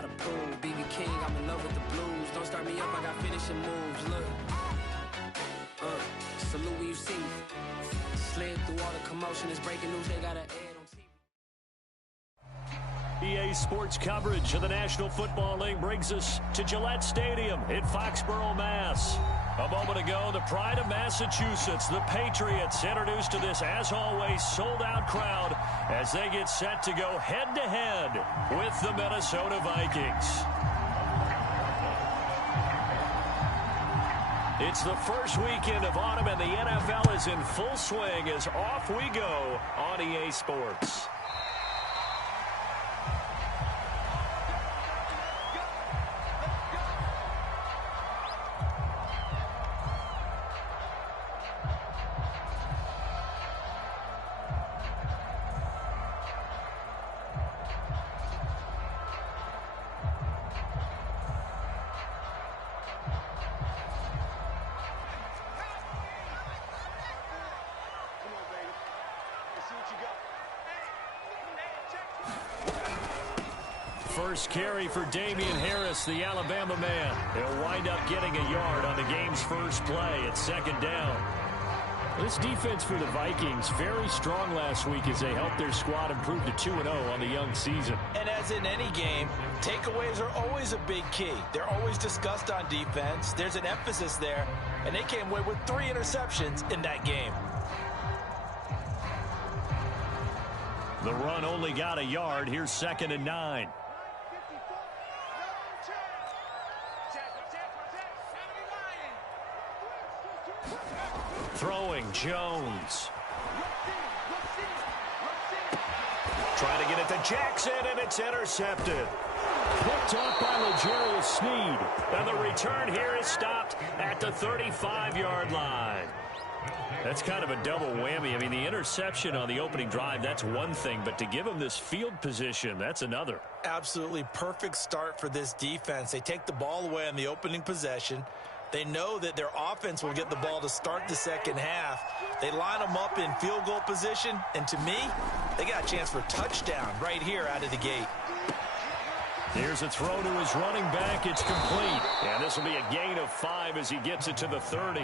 not a pool. BB King, I'm in love with the blues. Don't start me up, I got finishing moves. Look, salute when you see me. Slid through all the commotion, it's breaking news, they got an ad on TV. EA Sports coverage of the National Football League brings us to Gillette Stadium in Foxborough, Mass. A moment ago, the pride of Massachusetts, the Patriots, introduced to this, as always, sold-out crowd as they get set to go head-to-head with the Minnesota Vikings. It's the first weekend of autumn, and the NFL is in full swing as off we go on EA Sports. First carry for Damian Harris, the Alabama man. He'll wind up getting a yard on the game's first play at second down. This defense for the Vikings, very strong last week as they helped their squad improve to 2-0 on the young season. And as in any game, takeaways are always a big key. They're always discussed on defense. There's an emphasis there, and they came away with 3 interceptions in that game. The run only got a yard. Here's 2nd and 9. Throwing, Jones. Trying to get it to Jackson, and it's intercepted. Picked off by L'Jarius Sneed. And the return here is stopped at the 35-yard line. That's kind of a double whammy. I mean, the interception on the opening drive, that's one thing, but to give him this field position, that's another. Absolutely perfect start for this defense. They take the ball away on the opening possession. They know that their offense will get the ball to start the second half. They line them up in field goal position, and to me, they got a chance for touchdown right here out of the gate. Here's a throw to his running back. It's complete. And this will be a gain of 5 as he gets it to the 30.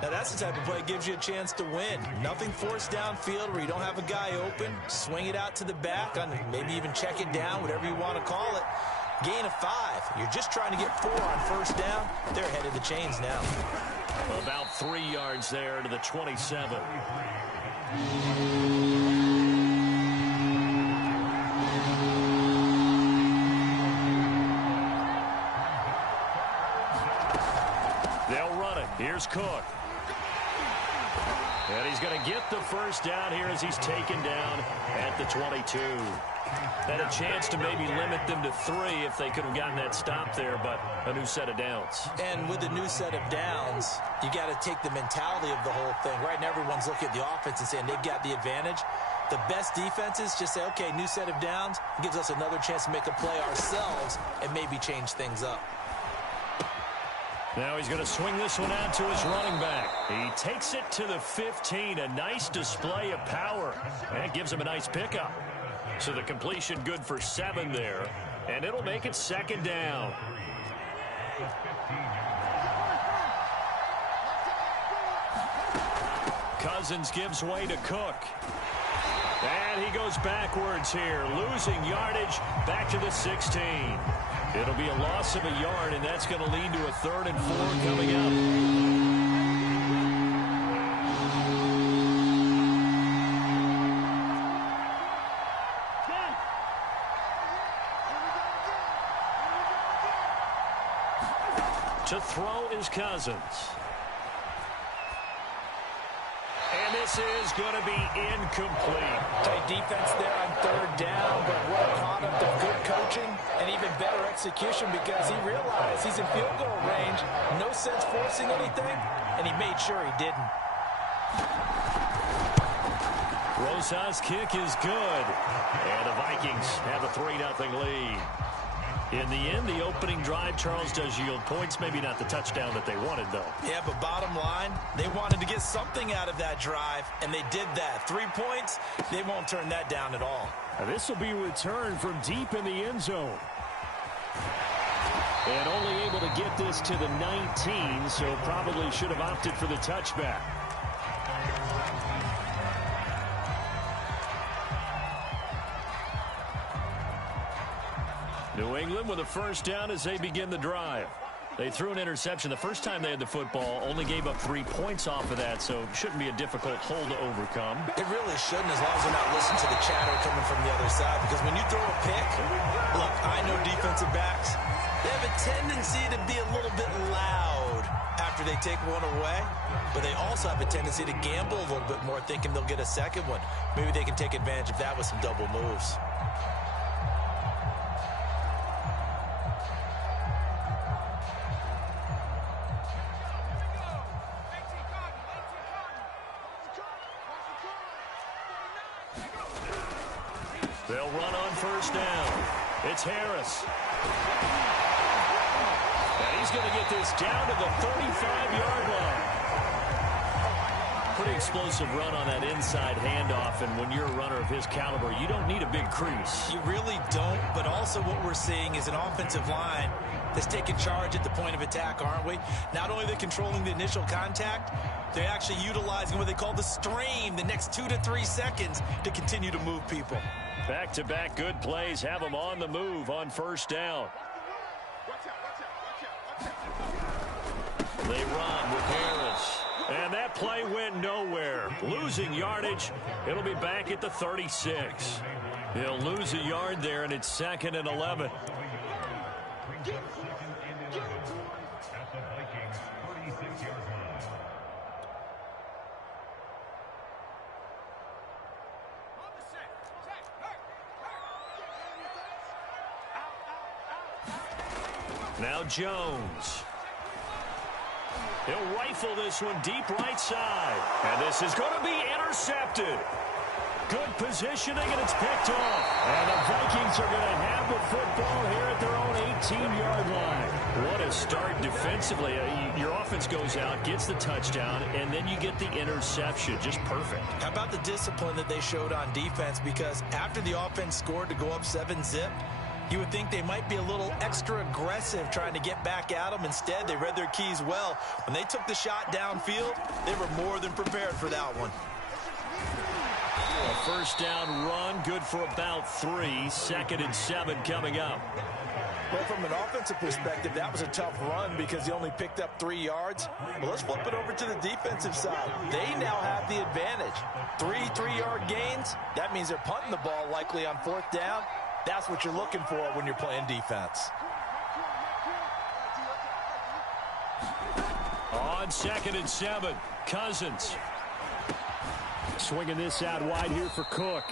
Now that's the type of play that gives you a chance to win. Nothing forced downfield where you don't have a guy open. Swing it out to the back, maybe even check it down, whatever you want to call it. Gain of 5. You're just trying to get 4 on first down. They're ahead of the chains now. About 3 yards there to the 27. They'll run it. Here's Cook. And he's going to get the first down here as he's taken down at the 22. Had a chance to maybe limit them to 3 if they could have gotten that stop there, but a new set of downs. And with a new set of downs, you got to take the mentality of the whole thing. Right now, everyone's looking at the offense and saying they've got the advantage. The best defenses just say, okay, new set of downs, gives us another chance to make a play ourselves and maybe change things up. Now he's going to swing this one out to his running back. He takes it to the 15, a nice display of power. That gives him a nice pickup. So the completion good for 7 there, and it'll make it 2nd down. Cousins gives way to Cook. And he goes backwards here, losing yardage back to the 16. It'll be a loss of a yard, and that's going to lead to a 3rd and 4 coming up. To throw is Cousins. And this is going to be incomplete. Tight defense there on 3rd down, but what a product of good coaching and even better execution because he realized he's in field goal range. No sense forcing anything, and he made sure he didn't. Rosas' kick is good. And the Vikings have a 3-0 lead. In the end, the opening drive, Charles, does yield points. Maybe not the touchdown that they wanted, though. Yeah, but bottom line, they wanted to get something out of that drive, and they did that. 3 points, they won't turn that down at all. And this will be returned from deep in the end zone. And only able to get this to the 19, so probably should have opted for the touchback. New England with a first down as they begin the drive. They threw an interception the first time they had the football, only gave up 3 points off of that, so it shouldn't be a difficult hole to overcome. It really shouldn't, as long as they're not listening to the chatter coming from the other side, because when you throw a pick, look, I know defensive backs, they have a tendency to be a little bit loud after they take one away, but they also have a tendency to gamble a little bit more, thinking they'll get a second one. Maybe they can take advantage of that with some double moves. They'll run on first down. It's Harris. And he's going to get this down to the 35-yard line. Pretty explosive run on that inside handoff, and when you're a runner of his caliber, you don't need a big crease. You really don't, but also what we're seeing is an offensive line that's taking charge at the point of attack, aren't we? Not only are they controlling the initial contact, they're actually utilizing what they call the strain, the next 2 to 3 seconds to continue to move people. Back-to-back good plays have them on the move on first down. They run with Harris. And that play went nowhere. Losing yardage. It'll be back at the 36. They'll lose a yard there, and it's 2nd and 11. Now Jones. He'll rifle this one deep right side. And this is going to be intercepted. Good positioning, and it's picked off. And the Vikings are going to have the football here at their own 18-yard line. What a start defensively. Your offense goes out, gets the touchdown, and then you get the interception. Just perfect. How about the discipline that they showed on defense? Because after the offense scored to go up 7-zip, you would think they might be a little extra aggressive trying to get back at them. Instead, they read their keys well. When they took the shot downfield, they were more than prepared for that one. A first down run, good for about 3. 2nd and 7 coming up. Well, from an offensive perspective, that was a tough run because he only picked up 3 yards. Well, let's flip it over to the defensive side. They now have the advantage. 3 3-yard gains. That means they're punting the ball likely on 4th down. That's what you're looking for when you're playing defense. On 2nd and 7, Cousins. Swinging this out wide here for Cook.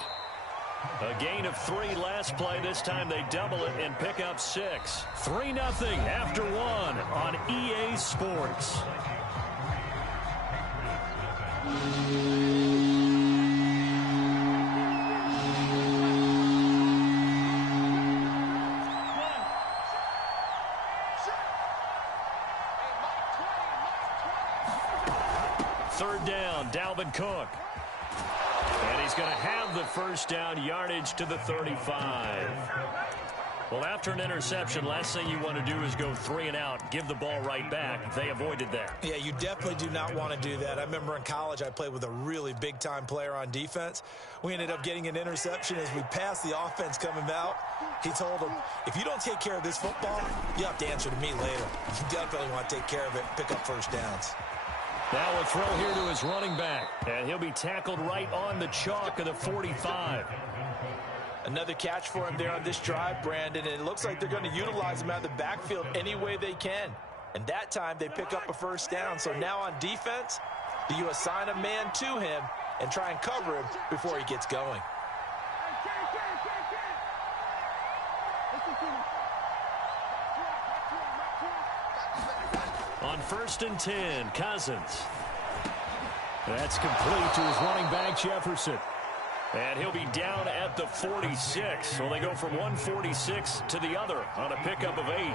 A gain of 3 last play. This time they double it and pick up 6. 3-0 after 1 on EA Sports. Third down, Dalvin Cook. And he's going to have the first down, yardage to the 35. Well, after an interception, last thing you want to do is go 3 and out, give the ball right back. They avoided that. Yeah, you definitely do not want to do that. I remember in college I played with a really big-time player on defense. We ended up getting an interception as we passed the offense coming out. He told him, if you don't take care of this football, you have to answer to me later. You definitely want to take care of it, pick up first downs. Now a throw here to his running back. And he'll be tackled right on the chalk of the 45. Another catch for him there on this drive, Brandon. And it looks like they're going to utilize him out of the backfield any way they can. And that time they pick up a first down. So now on defense, do you assign a man to him and try and cover him before he gets going? On 1st and 10, Cousins. That's complete to his running back, Jefferson. And he'll be down at the 46. So they go from 146 to the other on a pickup of 8.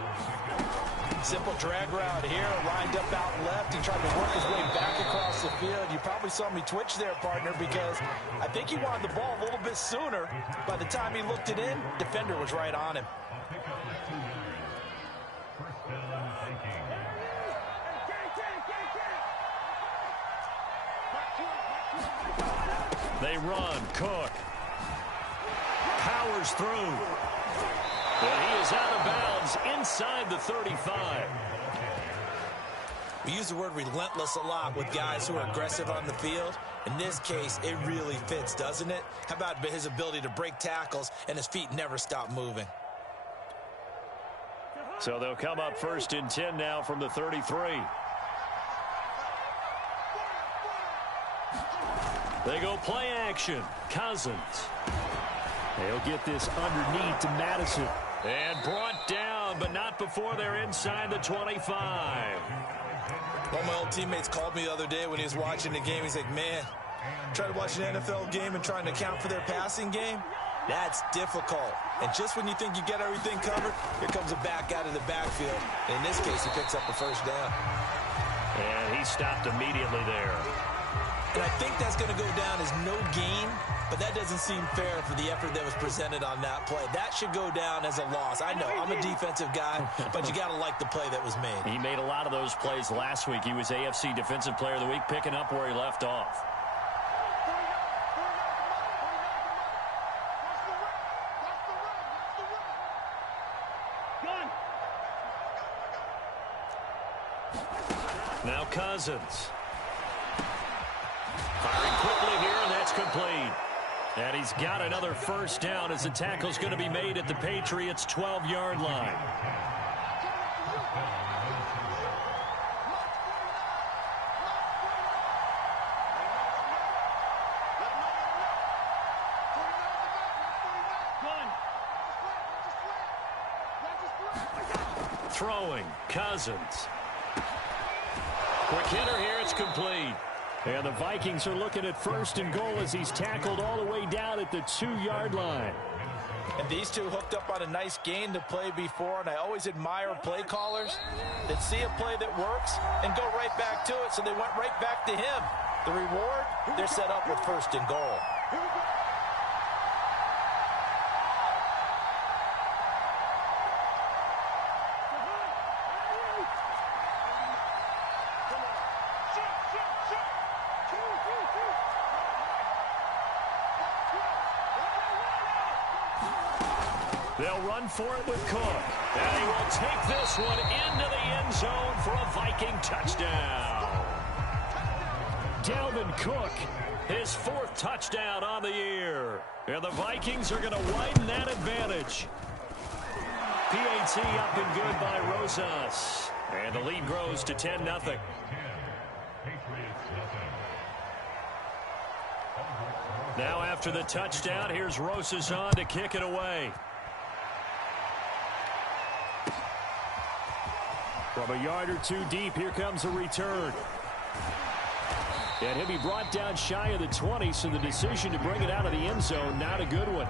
Simple drag route here, lined up out left. He tried to work his way back across the field. You probably saw me twitch there, partner, because I think he wanted the ball a little bit sooner. By the time he looked it in, defender was right on him. They run. Cook powers through. And he is out of bounds inside the 35. We use the word relentless a lot with guys who are aggressive on the field. In this case, it really fits, doesn't it? How about his ability to break tackles and his feet never stop moving? So they'll come up 1st and 10 now from the 33. They go play action. Cousins. They'll get this underneath to Madison. And brought down, but not before they're inside the 25. One of my old teammates called me the other day when he was watching the game. He's like, man, trying to watch an NFL game and trying to account for their passing game? That's difficult. And just when you think you get everything covered, here comes a back out of the backfield. In this case, he picks up a first down. And he stopped immediately there. And I think that's going to go down as no gain, but that doesn't seem fair for the effort that was presented on that play. That should go down as a loss. I know, I'm a defensive guy, but you got to like the play that was made. He made a lot of those plays last week. He was AFC Defensive Player of the Week, picking up where he left off. Now Cousins. Firing quickly here, and that's complete. And he's got another first down as the tackle's going to be made at the Patriots' 12-yard line. Throwing, Cousins. Quick hitter here, it's complete. And the Vikings are looking at 1st and goal as he's tackled all the way down at the 2-yard line. And these two hooked up on a nice gain to play before, and I always admire play callers that see a play that works and go right back to it, so they went right back to him. The reward, they're set up with 1st and goal. They'll run for it with Cook. And he will take this one into the end zone for a Viking touchdown. Dalvin Cook, his 4th touchdown on the year. And the Vikings are going to widen that advantage. PAT up and good by Rosas. And the lead grows to 10-0. Now after the touchdown, here's Rosas on to kick it away. From a yard or two deep, here comes a return. And he'll be brought down shy of the 20, so the decision to bring it out of the end zone, not a good one.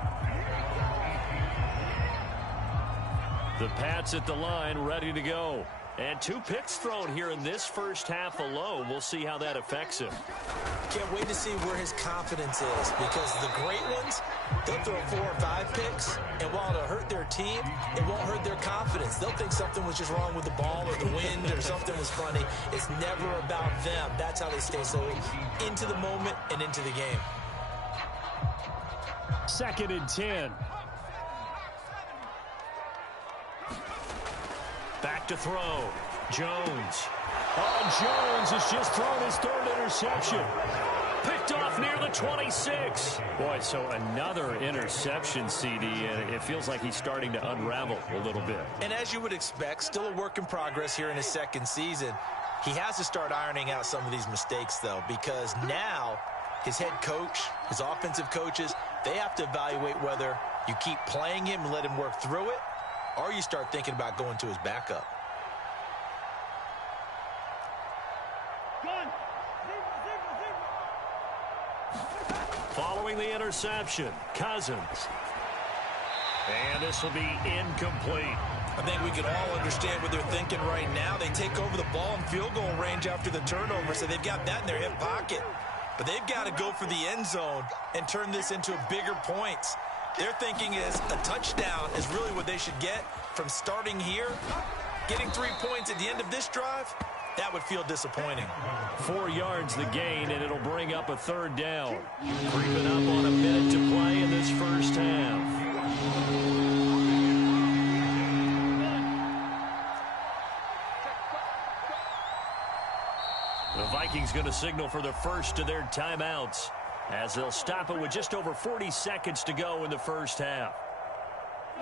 The Pats at the line, ready to go. And 2 picks thrown here in this first half alone. We'll see how that affects him. Can't wait to see where his confidence is, because the great ones, they'll throw 4 or 5 picks, and while it'll hurt their team, it won't hurt their confidence. They'll think something was just wrong with the ball or the wind or something was funny. It's never about them. That's how they stay so into the moment and into the game. 2nd and 10. Back to throw. Jones. Oh, Jones has just thrown his 3rd interception. Picked off near the 26. Boy, so another interception, CD, and it feels like he's starting to unravel a little bit. And as you would expect, still a work in progress here in his 2nd season. He has to start ironing out some of these mistakes, though, because now his head coach, his offensive coaches, they have to evaluate whether you keep playing him and let him work through it, or you start thinking about going to his backup. Following the interception, Cousins. And this will be incomplete. I think we can all understand what they're thinking right now. They take over the ball in field goal range after the turnover, so they've got that in their hip pocket. But they've got to go for the end zone and turn this into bigger points. Their thinking is a touchdown is really what they should get from starting here. Getting 3 points at the end of this drive, that would feel disappointing. 4 yards the gain, and it'll bring up a 3rd down. Creeping up on a minute to play in this first half. The Vikings going to signal for the first of their timeouts as they'll stop it with just over 40 seconds to go in the first half.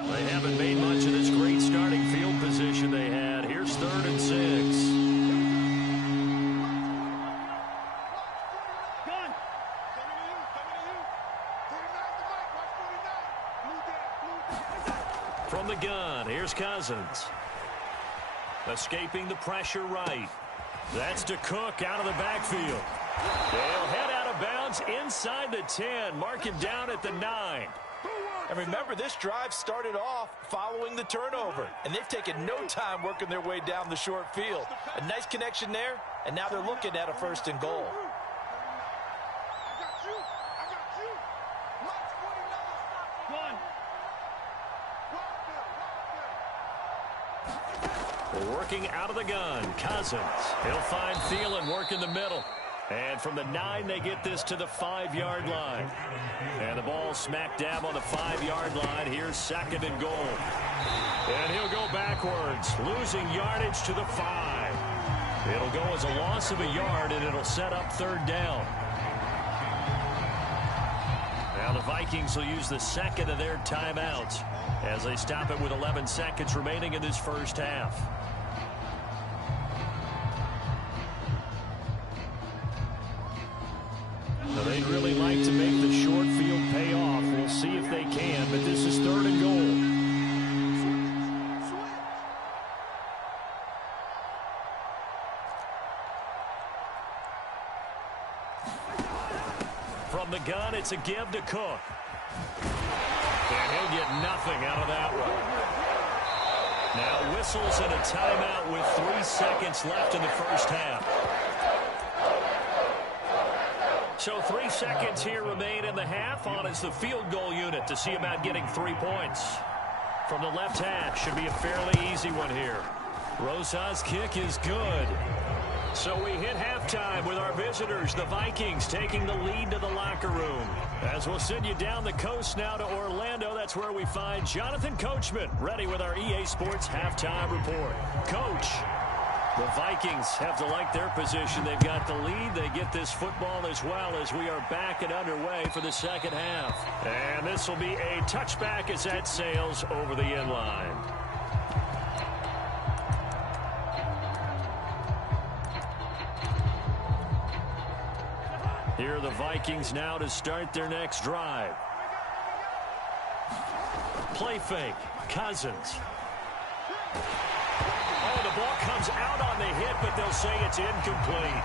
They haven't made much of this great starting field position they had. Here's 3rd and 6. From the gun, here's Cousins. Escaping the pressure right. That's to Cook out of the backfield. They'll head out of bounds inside the 10. Mark him down at the 9. And remember, this drive started off following the turnover, and they've taken no time working their way down the short field. A nice connection there, and now they're looking at a 1st and goal. Working out of the gun, Cousins. He'll find Thielen work in the middle. And from the 9, they get this to the 5-yard line. And the ball smack dab on the 5-yard line. Here's 2nd and goal. And he'll go backwards, losing yardage to the 5. It'll go as a loss of a yard, and it'll set up 3rd down. Now the Vikings will use the 2nd of their timeouts as they stop it with 11 seconds remaining in this first half. Now they'd really like to make the short field pay off. We'll see if they can, but this is 3rd and goal. From the gun, it's a give to Cook. And he'll get nothing out of that one. Now whistles and a timeout with 3 seconds left in the first half. So 3 seconds here remain in the half. On is the field goal unit to see about getting 3 points. From the left hash, should be a fairly easy one here. Rosa's kick is good. So we hit halftime with our visitors, the Vikings, taking the lead to the locker room. As we'll send you down the coast now to Orlando, that's where we find Jonathan Coachman, ready with our EA Sports halftime report. Coach, the Vikings have to like their position. They've got the lead. They get this football as well as we are back and underway for the second half. And this will be a touchback as that sails over the end line. Here are the Vikings now to start their next drive. Play fake. Cousins. Oh, the ball comes out on the hit, but they'll say it's incomplete.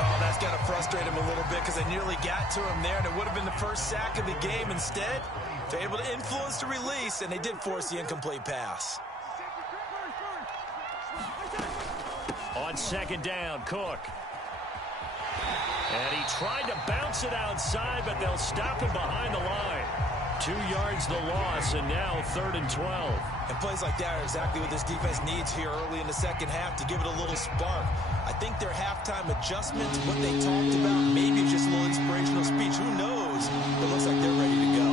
Oh, that's got to frustrate him a little bit because they nearly got to him there, and it would have been the first sack of the game. Instead, they're able to influence the release, and they did force the incomplete pass. On 2nd down, Cook. And he tried to bounce it outside, but they'll stop him behind the line. 2 yards the loss, and now 3rd and 12. And plays like that are exactly what this defense needs here early in the second half to give it a little spark. I think their halftime adjustments, what they talked about, maybe it's just a little inspirational speech. Who knows? But it looks like they're ready to go.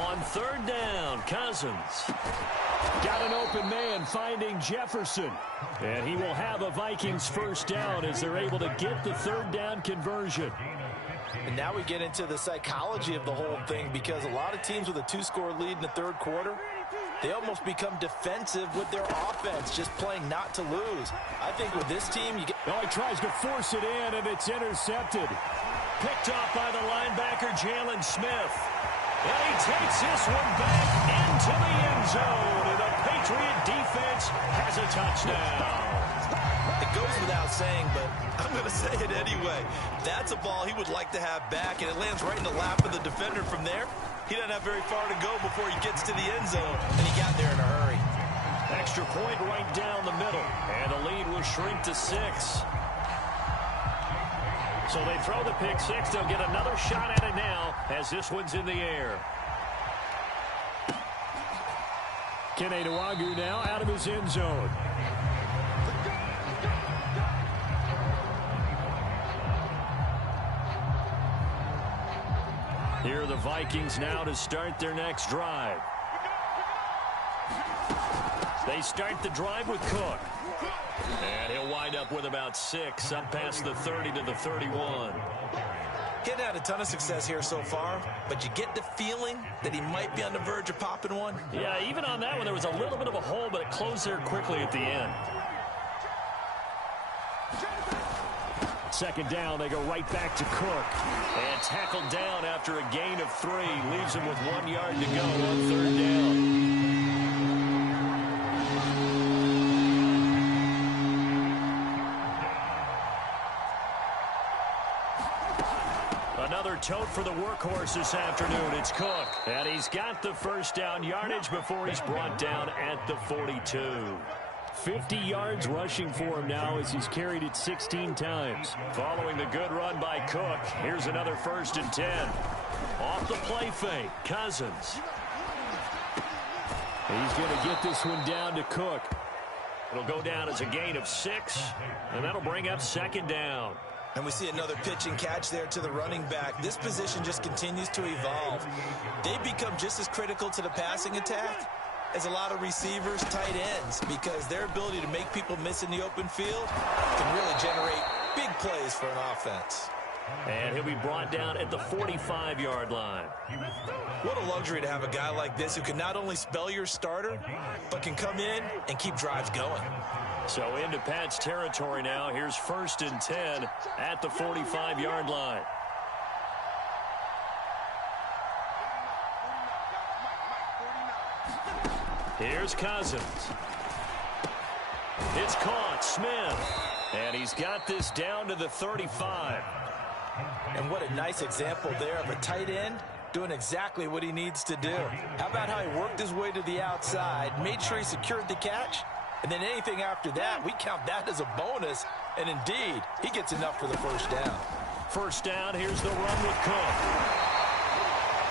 On 3rd down, Cousins. Got an open man finding Jefferson. And he will have a Vikings first down as they're able to get the 3rd down conversion. And now we get into the psychology of the whole thing because a lot of teams with a 2-score lead in the 3rd quarter, they almost become defensive with their offense, just playing not to lose. I think with this team, you get... Oh, he tries to force it in, and it's intercepted. Picked off by the linebacker, Jalen Smith. And he takes this one back into the end zone, and the Patriot defense has a touchdown. It goes without saying, but I'm going to say it anyway. That's a ball he would like to have back, and it lands right in the lap of the defender from there. He doesn't have very far to go before he gets to the end zone, and he got there in a hurry. Extra point right down the middle, and the lead will shrink to 6. So they throw the pick six. They'll get another shot at it now as this one's in the air. Kene Nwangwu now out of his end zone. Here are the Vikings now to start their next drive. They start the drive with Cook. And he'll wind up with about 6, up past the 30 to the 31. He's had a ton of success here so far, but you get the feeling that he might be on the verge of popping one. Yeah, even on that one, there was a little bit of a hole, but it closed there quickly at the end. Second down, they go right back to Cook. And tackled down after a gain of 3. Leaves him with 1 yard to go on third down. Another tote for the workhorse this afternoon. It's Cook. And he's got the first down yardage before he's brought down at the 42. 50 yards rushing for him now as he's carried it 16 times. Following the good run by Cook, here's another 1st and 10. Off the play fake, Cousins. He's going to get this one down to Cook. It'll go down as a gain of 6, and that'll bring up 2nd down. And we see another pitch and catch there to the running back. This position just continues to evolve. They become just as critical to the passing attack as a lot of receivers, tight ends, because their ability to make people miss in the open field can really generate big plays for an offense. And he'll be brought down at the 45-yard line. What a luxury to have a guy like this who can not only spell your starter, but can come in and keep drives going. So into Pat's territory now. Here's 1st and 10 at the 45-yard line. Here's Cousins. It's caught. Smith. And he's got this down to the 35. And what a nice example there of a tight end doing exactly what he needs to do. How about how he worked his way to the outside, made sure he secured the catch, and then anything after that, we count that as a bonus. And indeed, he gets enough for the 1st down. 1st down, here's the run with Cook.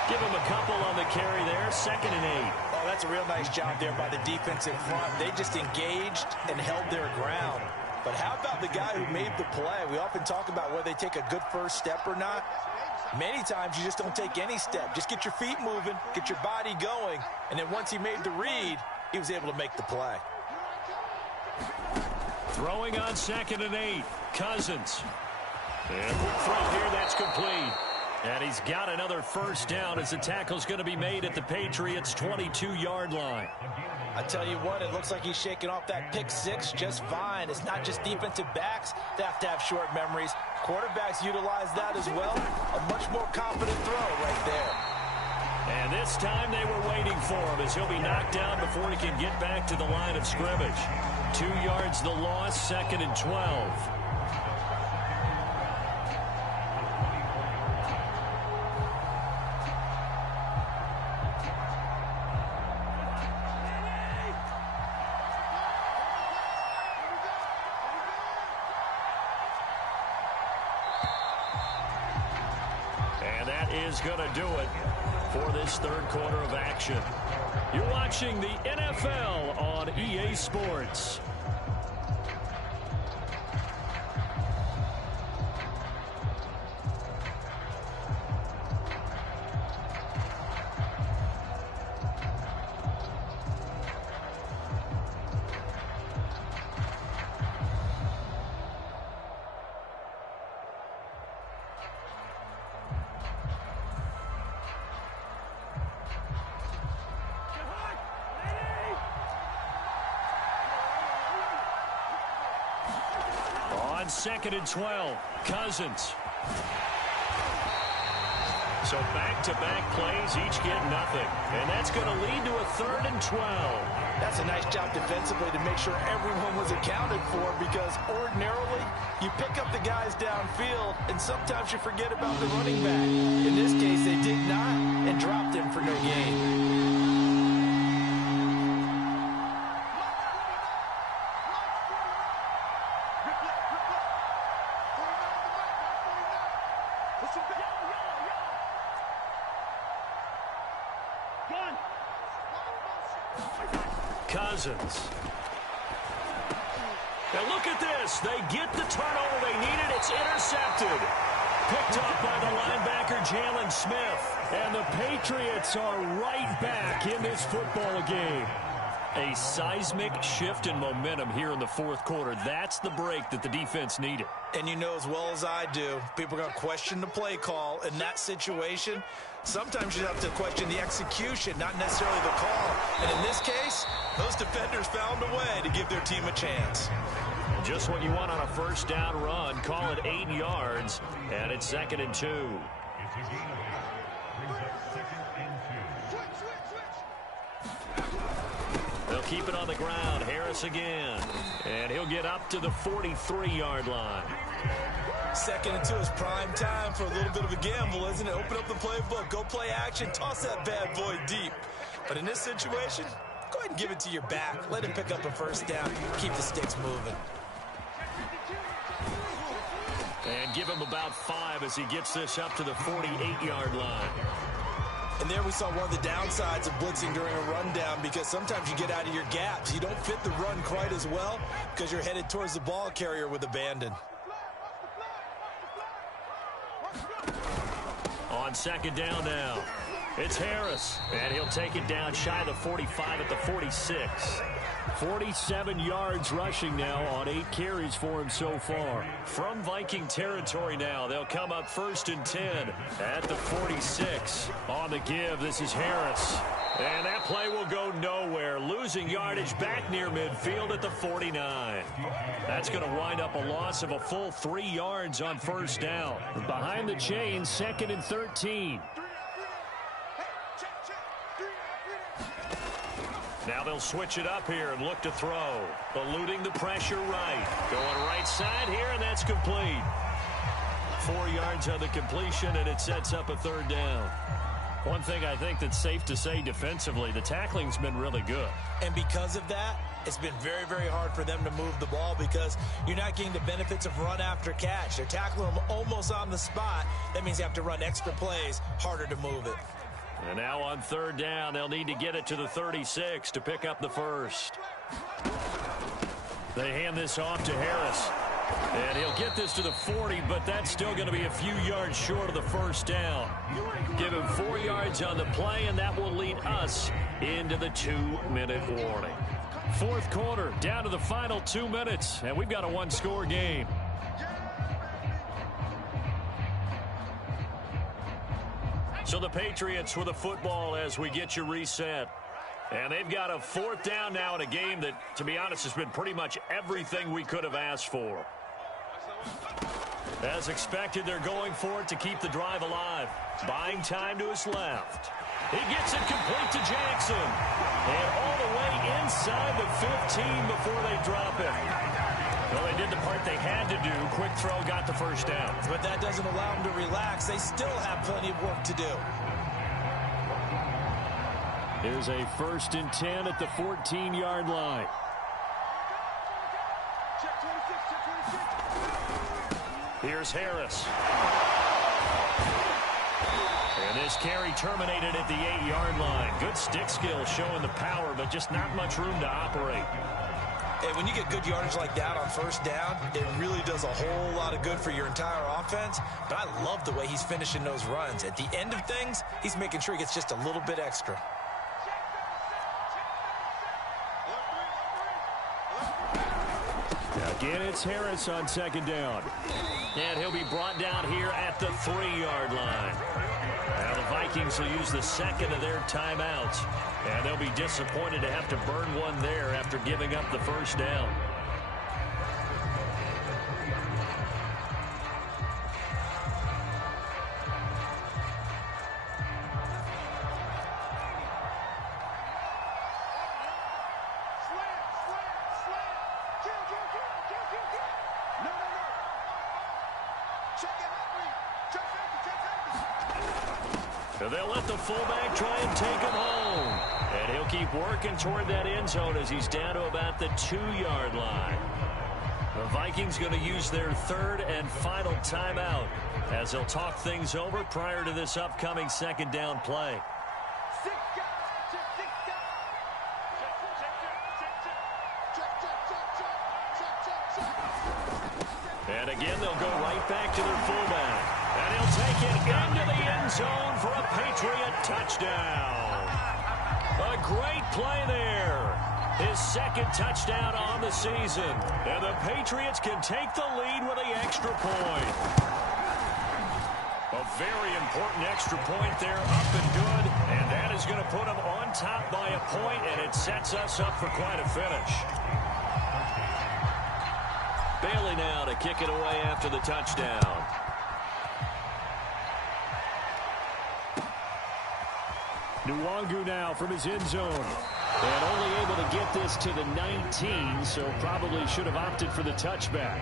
Give him a couple on the carry there, 2nd and 8. Oh, that's a real nice job there by the defensive front. They just engaged and held their ground. But how about the guy who made the play? We often talk about whether they take a good first step or not. Many times you just don't take any step. Just get your feet moving, get your body going, and then once he made the read, he was able to make the play. Throwing on 2nd and 8. Cousins. And a quick throw here, that's complete. And he's got another 1st down as the tackle's going to be made at the Patriots' 22-yard line. I tell you what, it looks like he's shaking off that pick 6 just fine. It's not just defensive backs that have to have short memories. Quarterbacks utilize that as well. A much more confident throw right there. And this time they were waiting for him as he'll be knocked down before he can get back to the line of scrimmage. 2 yards the loss, 2nd and 12. And that is going to do it for this 3rd quarter of action. You're watching the NFL on EA Sports. On 2nd and 12, Cousins. So back-to-back plays, each get nothing. And that's going to lead to a 3rd and 12. That's a nice job defensively to make sure everyone was accounted for, because ordinarily you pick up the guys downfield and sometimes you forget about the running back. In this case, they did not and dropped him for no gain. Cousins. Now look at this. They get the turnover they needed. It's intercepted. Picked up by the linebacker, Jalen Smith. And the Patriots are right back in this football game. A seismic shift in momentum here in the 4th quarter. That's the break that the defense needed. And you know as well as I do, people are going to question the play call in that situation. Sometimes you have to question the execution, not necessarily the call. And in this case, those defenders found a way to give their team a chance. Just what you want on a 1st down run. Call it 8 yards, and it's 2nd and 2. They'll keep it on the ground. Harris again. And he'll get up to the 43-yard line. 2nd and 2 is prime time for a little bit of a gamble, isn't it? Open up the playbook, go play action, toss that bad boy deep. But in this situation, go ahead and give it to your back. Let him pick up a 1st down. Keep the sticks moving. And give him about 5 as he gets this up to the 48-yard line. And there we saw one of the downsides of blitzing during a rundown, because sometimes you get out of your gaps. You don't fit the run quite as well because you're headed towards the ball carrier with abandon. On 2nd down now, it's Harris, and he'll take it down shy of the 45 at the 46. 47 yards rushing now on 8 carries for him so far. From Viking territory now, they'll come up 1st and 10 at the 46. On the give, this is Harris. And that play will go nowhere, losing yardage back near midfield at the 49. That's going to wind up a loss of a full 3 yards on 1st down. Behind the chains, 2nd and 13. Now they'll switch it up here and look to throw. Eluding the pressure right. Going right side here, and that's complete. 4 yards on the completion, and it sets up a 3rd down. One thing I think that's safe to say defensively, the tackling's been really good. And because of that, it's been very, very hard for them to move the ball, because you're not getting the benefits of run after catch. They're tackling them almost on the spot. That means you have to run extra plays, harder to move it. And now on 3rd down, they'll need to get it to the 36 to pick up the 1st. They hand this off to Harris. And he'll get this to the 40, but that's still going to be a few yards short of the 1st down. Give him 4 yards on the play, and that will lead us into the 2-minute warning. 4th quarter, down to the final 2 minutes, and we've got a 1-score game. So the Patriots with the football as we get you reset. And they've got a 4th down now in a game that, to be honest, has been pretty much everything we could have asked for. As expected, they're going for it to keep the drive alive. Buying time to his left. He gets it complete to Jackson. And all the way inside the 15 before they drop it. Well, they did the part they had to do. Quick throw, got the 1st down. But that doesn't allow them to relax. They still have plenty of work to do. Here's a 1st and 10 at the 14-yard line. Here's Harris. And this carry terminated at the 8-yard line. Good stick skill showing the power, but just not much room to operate. Hey, when you get good yardage like that on 1st down, it really does a whole lot of good for your entire offense. But I love the way he's finishing those runs. At the end of things, he's making sure he gets just a little bit extra. Again, it's Harris on 2nd down. And he'll be brought down here at the 3-yard line. Now the Vikings will use the 2nd of their timeouts. And they'll be disappointed to have to burn one there after giving up the 1st down. So they'll let the fullback try and take him home. And he'll keep working toward that end zone as he's down to about the 2-yard line. The Vikings going to use their third and final timeout as they'll talk things over prior to this upcoming second down play. And again, they'll go right back to their fullback. And he'll take it into the end zone for a Patriot touchdown. A great play there. His second touchdown on the season. And the Patriots can take the lead with the extra point. A very important extra point there, up and good. And that is going to put them on top by a point, and it sets us up for quite a finish. Bailey now to kick it away after the touchdown. Nwangu now from his end zone. And only able to get this to the 19, so probably should have opted for the touchback.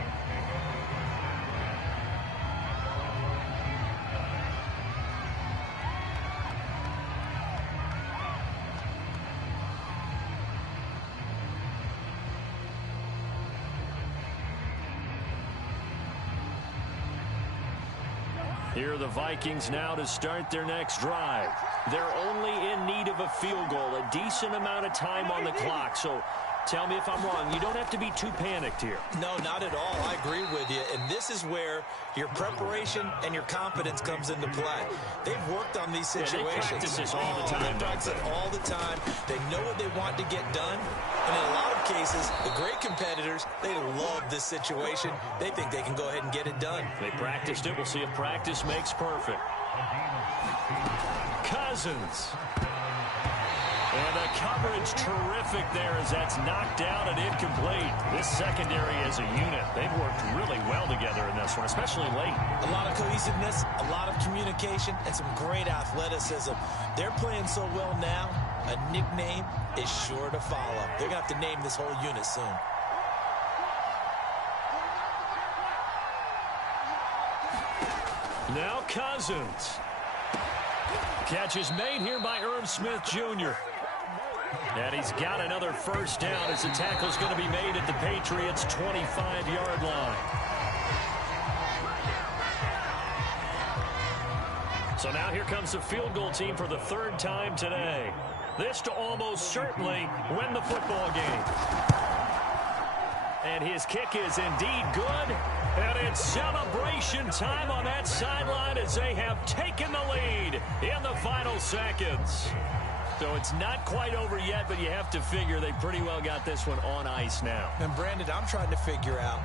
Here are the Vikings now to start their next drive. They're only in need of a field goal, a decent amount of time on the clock. So tell me if I'm wrong. You don't have to be too panicked here. No, not at all. I agree with you. And this is where your preparation and your confidence comes into play. They've worked on these situations. Yeah, they practice this all the time. They practice it all the time. They know what they want to get done. And in a lot of cases, the great competitors, they love this situation. They think they can go ahead and get it done. They practiced it. We'll see if practice makes perfect. Cousins. And the coverage terrific there as that's knocked out and incomplete. This secondary as a unit, they've worked really well together in this one, especially late. A lot of cohesiveness, a lot of communication, and some great athleticism. They're playing so well now, a nickname is sure to follow. They're going to have to name this whole unit soon. Now Cousins. Catch is made here by Irv Smith Jr. And he's got another first down as the tackle's going to be made at the Patriots' 25-yard line. So now here comes the field goal team for the third time today. This to almost certainly win the football game. And his kick is indeed good. And it's celebration time on that sideline as they have taken the lead in the final seconds. So it's not quite over yet, but you have to figure they pretty well got this one on ice now. And Brandon, I'm trying to figure out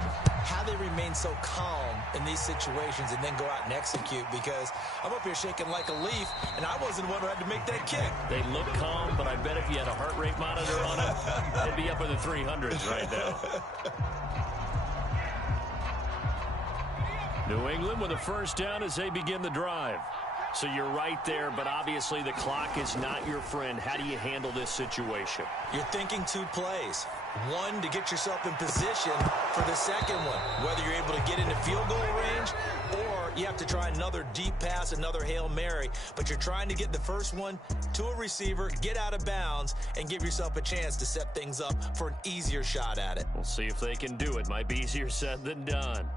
how they remain so calm in these situations and then go out and execute, because I'm up here shaking like a leaf, and I wasn't the one who had to make that kick. They look calm, but I bet if you had a heart rate monitor on them, they'd be up in the 300s right now. New England with a first down as they begin the drive. So you're right there, but obviously the clock is not your friend. How do you handle this situation? You're thinking two plays. One, to get yourself in position for the second one, whether you're able to get into field goal range or you have to try another deep pass, another Hail Mary. But you're trying to get the first one to a receiver, get out of bounds, and give yourself a chance to set things up for an easier shot at it. We'll see if they can do it. Might be easier said than done.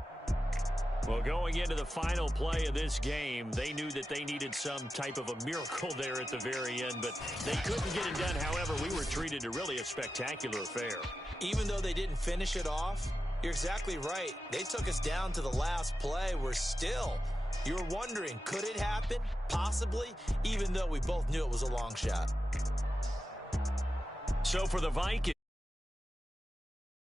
Well, going into the final play of this game, they knew that they needed some type of a miracle there at the very end, but they couldn't get it done. However, we were treated to really a spectacular affair. Even though they didn't finish it off, you're exactly right. They took us down to the last play. We're still, you're wondering, could it happen? Possibly, even though we both knew it was a long shot. So for the Vikings.